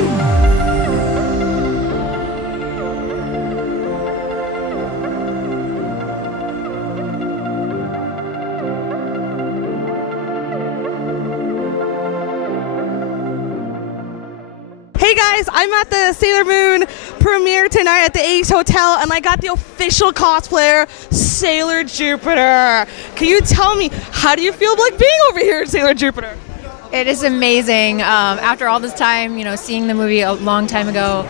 Hey guys, I'm at the Sailor Moon premiere tonight at the Ace Hotel, and I got the official cosplayer, Sailor Jupiter. Can you tell me, how do you feel like being over here at Sailor Jupiter? It is amazing. After all this time, you know, seeing the movie a long time ago,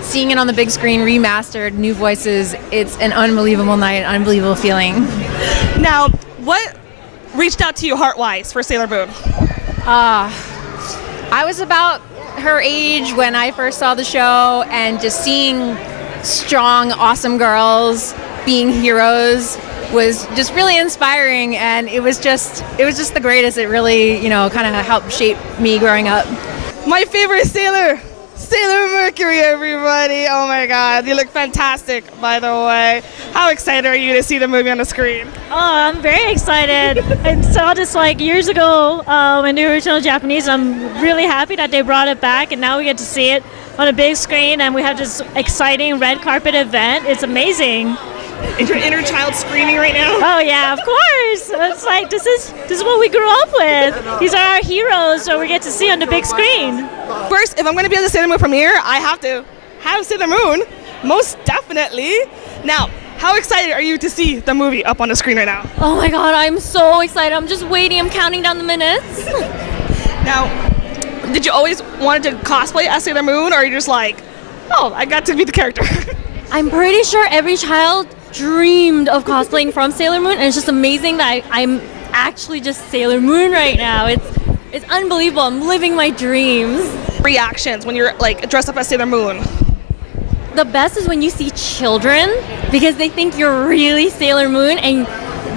seeing it on the big screen, remastered, new voices, it's an unbelievable night, an unbelievable feeling. Now, what reached out to you heart-wise for Sailor Moon? I was about her age when I first saw the show, and just seeing strong, awesome girls being heroes was just really inspiring, and it was just the greatest. It really, you know, kind of helped shape me growing up. My favorite Sailor Mercury, everybody. Oh my God, you look fantastic, by the way. How excited are you to see the movie on the screen? Oh, I'm very excited. I saw this like years ago in the original Japanese. I'm really happy that they brought it back, and now we get to see it on a big screen, and we have this exciting red carpet event. It's amazing. Is your inner child screaming right now? Oh yeah, of course. It's like this is what we grew up with. These are our heroes, so we get to see on the big screen. First, if I'm going to be at the Sailor Moon premiere, I have to have Sailor Moon, most definitely. Now, how excited are you to see the movie up on the screen right now? Oh my God, I'm so excited. I'm just waiting. I'm counting down the minutes. Now, did you always wanted to cosplay as Sailor Moon, or are you just like, oh, I got to be the character? I'm pretty sure every child dreamed of cosplaying from Sailor Moon, and it's just amazing that I'm actually just Sailor Moon right now. It's unbelievable. I'm living my dreams. Reactions when you're like dressed up as Sailor Moon? The best is when you see children, because they think you're really Sailor Moon, and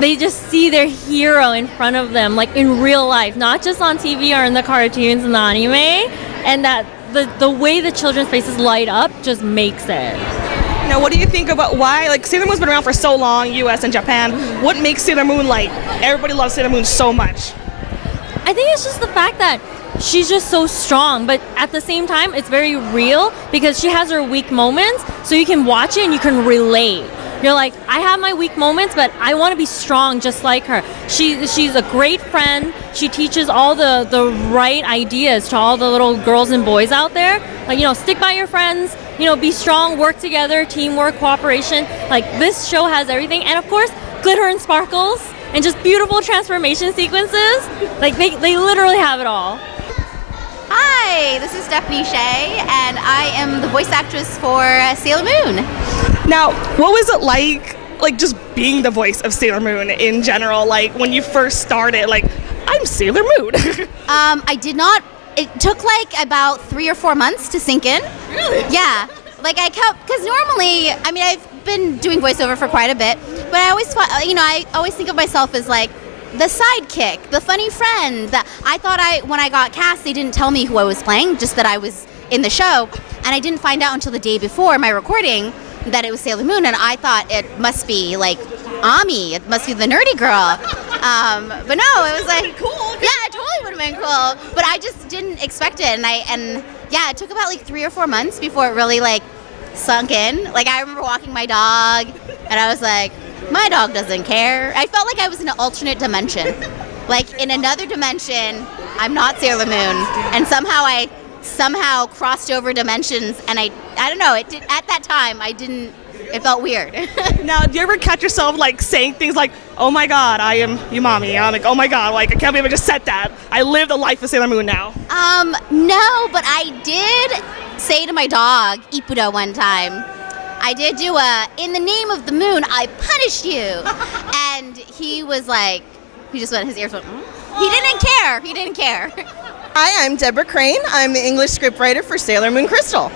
they just see their hero in front of them, like in real life, not just on TV or in the cartoons and the anime, and that the way the children's faces light up just makes it. Now, what do you think about why, like, Sailor Moon's been around for so long, US and Japan. What makes Sailor Moon, like, everybody loves Sailor Moon so much? I think it's just the fact that she's just so strong, but at the same time, it's very real, because she has her weak moments, so you can watch it and you can relate. You're like, I have my weak moments, but I want to be strong just like her. She's a great friend. She teaches all the right ideas to all the little girls and boys out there. Like, you know, stick by your friends, you know, be strong, work together, teamwork, cooperation. Like, this show has everything. And of course, glitter and sparkles and just beautiful transformation sequences. Like, they literally have it all. Hi, this is Stephanie Sheh, and I am the voice actress for Sailor Moon. Now, what was it like just being the voice of Sailor Moon in general? Like, when you first started, like, I'm Sailor Moon. I did not. It took like about 3 or 4 months to sink in. Really? Yeah. Like, I kept, because normally, I mean, I've been doing voiceover for quite a bit, but I always think of myself as like the sidekick, the funny friend. That I thought when I got cast, they didn't tell me who I was playing, just that I was in the show, and I didn't find out until the day before my recording that it was Sailor Moon, and I thought it must be like Ami, it must be the nerdy girl. But no, it was like cool. Yeah, it totally would have been cool. But I just didn't expect it, and yeah, it took about like 3 or 4 months before it really like sunk in. Like, I remember walking my dog, and I was like, my dog doesn't care. I felt like I was in an alternate dimension. Like, in another dimension, I'm not Sailor Moon, and somehow I crossed over dimensions, and I don't know, at that time, it felt weird. Now, do you ever catch yourself, like, saying things like, oh my God, I am Yumami? I'm like, oh my God, like, I can't believe I just said that. I live the life of Sailor Moon now. No, but I did say to my dog, Ippudo, one time, I did do in the name of the moon, I punish you. And he was like, his ears went, He didn't care. Hi, I'm Deborah Crane. I'm the English scriptwriter for Sailor Moon Crystal.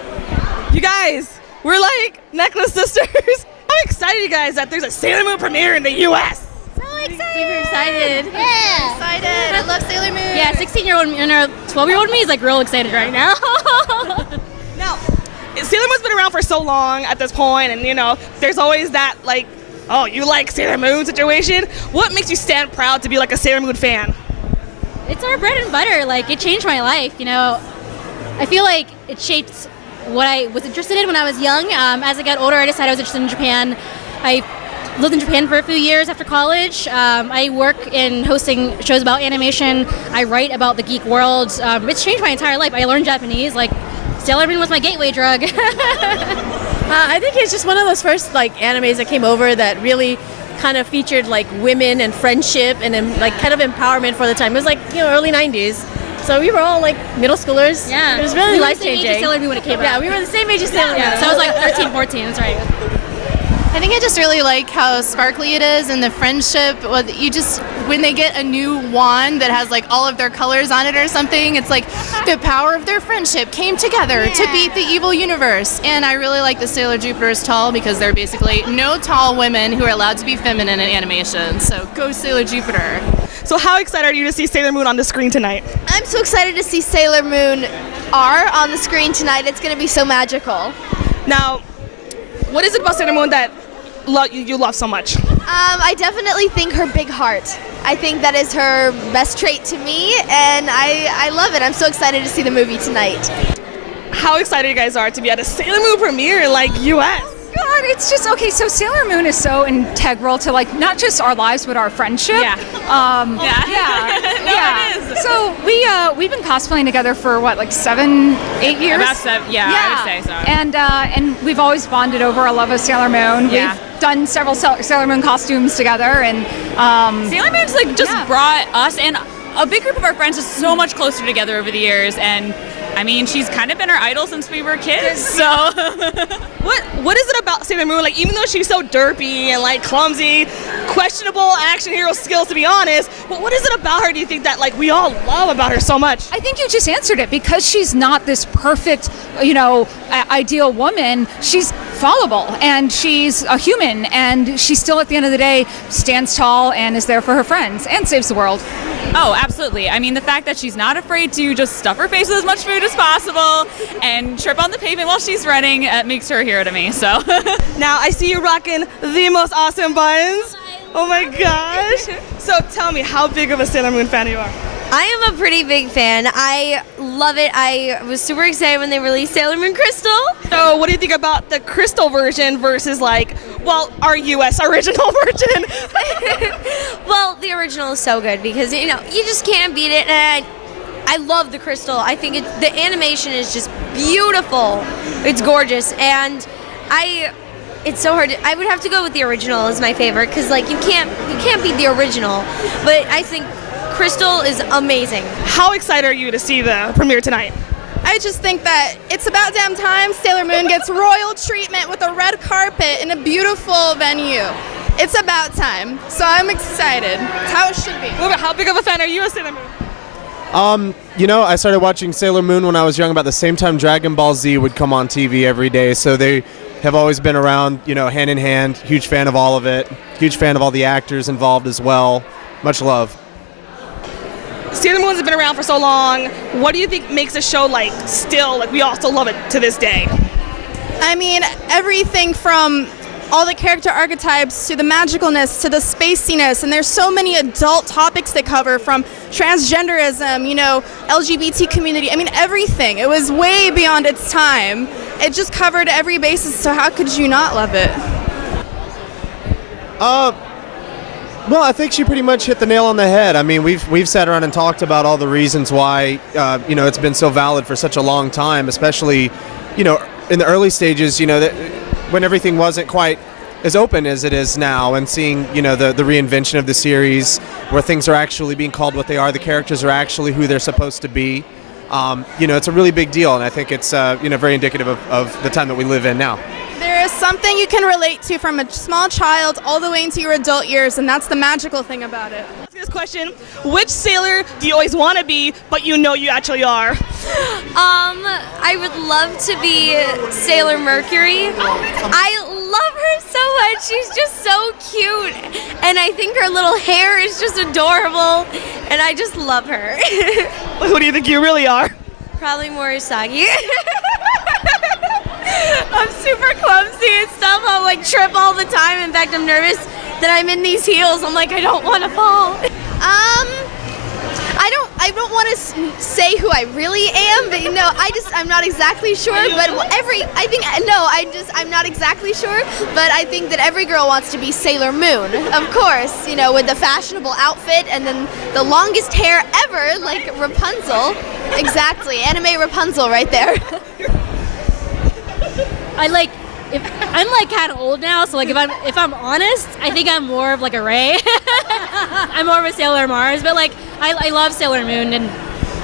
You guys, we're like necklace sisters. I'm excited, you guys, that there's a Sailor Moon premiere in the US. So excited. Super excited. Yeah. Excited. I love Sailor Moon. Yeah, 16-year-old and our 12-year-old me is like real excited right now. Now, Sailor Moon's been around for so long at this point, and you know, there's always that like, oh, you like Sailor Moon situation. What makes you stand proud to be like a Sailor Moon fan? It's our bread and butter. Like, it changed my life, you know. I feel like it shaped what I was interested in when I was young. As I got older, I decided I was interested in Japan. I lived in Japan for a few years after college. I work in hosting shows about animation. I write about the geek world. It's changed my entire life. I learned Japanese. Like, Sailor Moon was my gateway drug. I think it's just one of those first like animes that came over that really kind of featured like women and friendship and like kind of empowerment for the time. It was like, early 90s. So we were all like middle schoolers. Yeah. It was really we life were the same age as changing. Sailor Moon when it came out. Yeah, we were the same age as Sailor Moon. So I was like 13, 14. That's right. I think I just really like how sparkly it is and the friendship. When they get a new wand that has like all of their colors on it or something, it's like the power of their friendship came together to beat the evil universe. And I really like the Sailor Jupiter is tall because there are basically no tall women who are allowed to be feminine in animation. So go Sailor Jupiter. So how excited are you to see Sailor Moon on the screen tonight? I'm so excited to see Sailor Moon R on the screen tonight. It's going to be so magical. Now, what is it about Sailor Moon that you love so much? I definitely think her big heart. I think that is her best trait to me, and I love it. I'm so excited to see the movie tonight. How excited you guys are to be at a Sailor Moon premiere in like US? God, it's just okay. So Sailor Moon is so integral to like not just our lives but our friendship. Yeah. It is. So we've been cosplaying together for what, like 7, 8 years? About 7, yeah, I would say so. And we've always bonded over a love of Sailor Moon. Yeah. We've done several Sailor Moon costumes together, and Sailor Moon's like just brought us and a big group of our friends just so much closer together over the years. And I mean, she's kind of been our idol since we were kids, so. What is it about Sailor Moon? Like, even though she's so derpy and like clumsy, questionable action hero skills to be honest, but what is it about her do you think that like we all love about her so much? I think you just answered it. Because she's not this perfect, ideal woman, she's fallible and she's a human, and she still at the end of the day stands tall and is there for her friends and saves the world. Oh, absolutely. I mean, the fact that she's not afraid to just stuff her face with as much food as possible and trip on the pavement while she's running makes her a hero to me, so. Now, I see you rocking the most awesome buttons. Oh my gosh. So tell me, how big of a Sailor Moon fan you are? I am a pretty big fan. I love it. I was super excited when they released Sailor Moon Crystal. So what do you think about the Crystal version versus our US original version? Well, the original is so good because, you just can't beat it. And I love the Crystal. I think the animation is just beautiful. It's gorgeous. And it's so hard. I would have to go with the original as my favorite because, you can't beat the original. But I think Crystal is amazing. How excited are you to see the premiere tonight? I just think that it's about damn time Sailor Moon gets royal treatment with a red carpet in a beautiful venue. It's about time, so I'm excited. It's how it should be. How big of a fan are you of Sailor Moon? I started watching Sailor Moon when I was young, about the same time Dragon Ball Z would come on TV every day, so they have always been around, hand in hand. Huge fan of all of it. Huge fan of all the actors involved as well. Much love. Sailor Moon has been around for so long. What do you think makes a show we all still love it to this day? I mean, everything from all the character archetypes to the magicalness to the spaciness, and there's so many adult topics they cover, from transgenderism, LGBT community. I mean, everything. It was way beyond its time. It just covered every basis, so how could you not love it? Well, I think she pretty much hit the nail on the head. I mean, we've sat around and talked about all the reasons why, it's been so valid for such a long time, especially, in the early stages, that when everything wasn't quite as open as it is now, and seeing, the reinvention of the series where things are actually being called what they are, the characters are actually who they're supposed to be. It's a really big deal, and I think it's, very indicative of the time that we live in now. There is something you can relate to from a small child all the way into your adult years, and that's the magical thing about it. Ask this question: which sailor do you always want to be, but you actually are? I would love to be Sailor Mercury. I love her so much. She's just so cute, and I think her little hair is just adorable, and I just love her. Who do you think you really are? Probably Morisagi. I'm super clumsy and stuff. I'll trip all the time. In fact, I'm nervous that I'm in these heels. I'm I don't want to fall. I don't want to say who I really am, but I'm not exactly sure. But I'm not exactly sure. But I think that every girl wants to be Sailor Moon, of course. With the fashionable outfit and then the longest hair ever, like Rapunzel. Exactly, anime Rapunzel right there. I'm like kind of old now, so like if I'm honest, I think I'm more of like a Ray. I'm more of a Sailor Mars, but like I love Sailor Moon, and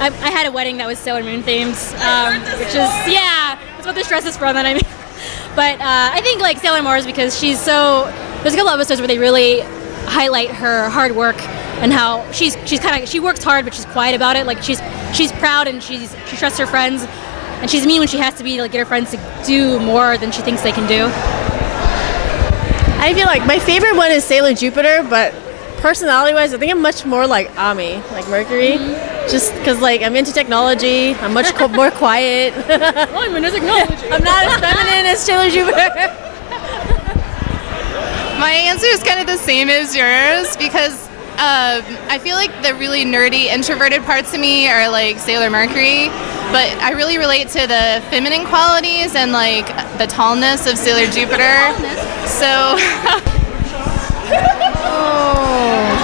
I had a wedding that was Sailor Moon themed, which is that's what this dress is from. That I mean, but I think like Sailor Mars because there's a couple episodes where they really highlight her hard work and how she works hard, but she's quiet about it. Like she's proud and she trusts her friends. And she's mean when she has to be to get her friends to do more than she thinks they can do. I feel like my favorite one is Sailor Jupiter, but personality-wise, I think I'm much more like Ami, like Mercury. Just because like I'm into technology, I'm much more quiet. I'm into technology. I'm not as feminine as Sailor Jupiter. My answer is kind of the same as yours because I feel like the really nerdy, introverted parts of me are like Sailor Mercury, but I really relate to the feminine qualities and like the tallness of Sailor Jupiter. So.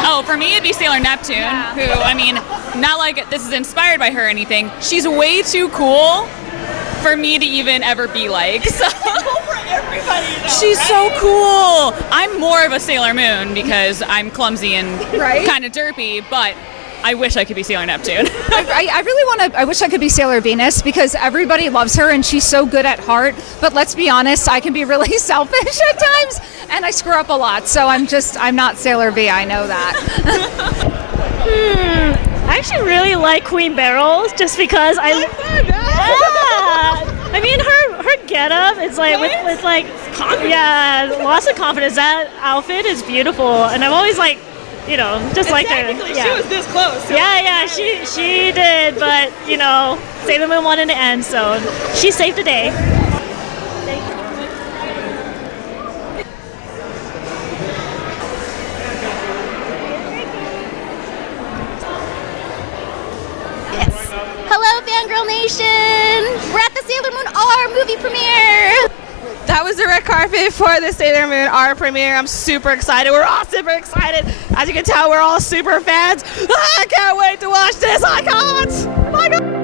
Oh, for me it'd be Sailor Neptune, who, I mean, not like this is inspired by her or anything. She's way too cool for me to even ever be like. So. She's so cool. I'm more of a Sailor Moon because I'm clumsy and kind of derpy, but I wish I could be Sailor Neptune. I wish I could be Sailor Venus because everybody loves her and she's so good at heart. But let's be honest, I can be really selfish at times and I screw up a lot. So I'm not Sailor V, I know that. I actually really like Queen Beryl just because I mean her getup is like with like lots of confidence. That outfit is beautiful, and I've always like just like her. She was this close. So she did, but Sailor Moon won in the end, so she's safe today. Hello, FangirlNation! We're at the Sailor Moon R movie premiere! That was the red carpet for the Sailor Moon R premiere. I'm super excited. We're all super excited. As you can tell, we're all super fans. I can't wait to watch this. I can't! My God.